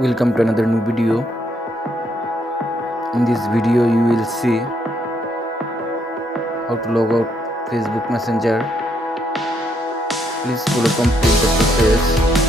Welcome to another new video. In this video you will see how to log out Facebook Messenger. Please follow complete the process.